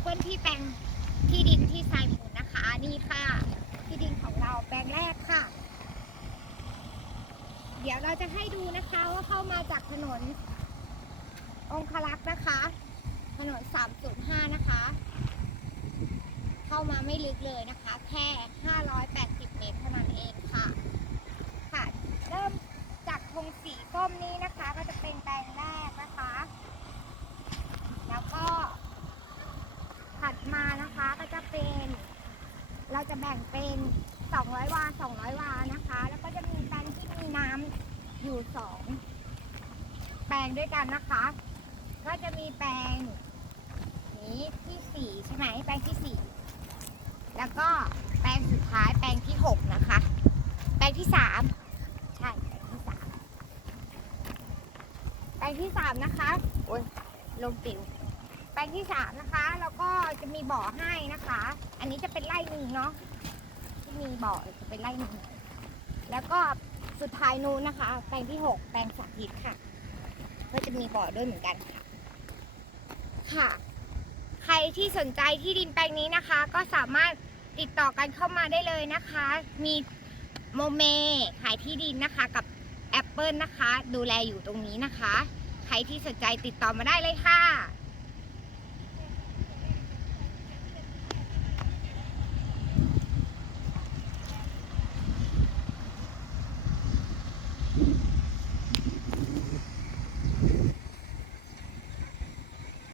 ปเปิลที่แปลงที่ดินที่ไซมูนนะคะ นี่ค่ะ ที่ดินของเราแปลงแรกค่ะ เดี๋ยวเราจะให้ดูนะคะว่าเข้ามาจากถนน องคลักษ์นะคะ ถนน 305 นะคะ เข้ามาไม่ลึกเลยนะคะ แค่ 580 เมตรเท่านั้นเองค่ะ ค่ะ เริ่มจากธงสีส้มนี้นะคะ ก็จะเป็นแปลงแรกนะคะ แล้วก็ ถัดมานะคะก็จะเป็น เราจะแบ่งเป็น 200 วา 200 วานะคะ แล้วก็จะมีแปลงที่มีน้ำอยู่สองแปลงด้วยกันนะคะ ก็จะมีแปลงนี้ที่สี่ใช่ไหมแปลงที่สี่แล้วก็แปลงสุดท้ายแปลงที่หกนะคะ แปลงที่สามใช่ แปลงที่สามแปลงที่สามนะคะโอ้ยลมปิว ลงที่สามนะคะ แล้วก็จะมีบ่อให้นะคะ อันนี้จะเป็นไร่หนึ่งเนาะที่มีบ่อจะเป็นไร่หนึ่งแล้วก็สุดท้ายนู้นนะคะ แปลงที่หกแปลงสาธิตค่ะ ก็จะมีบ่อด้วยเหมือนกันค่ะ ค่ะ ใครที่สนใจที่ดินแปลงนี้นะคะ ก็สามารถติดต่อกันเข้ามาได้เลยนะคะ มีโมเมขายที่ดินนะคะกับแอปเปิลนะคะ ดูแลอยู่ตรงนี้นะคะ ใครที่สนใจติดต่อมาได้เลยค่ะ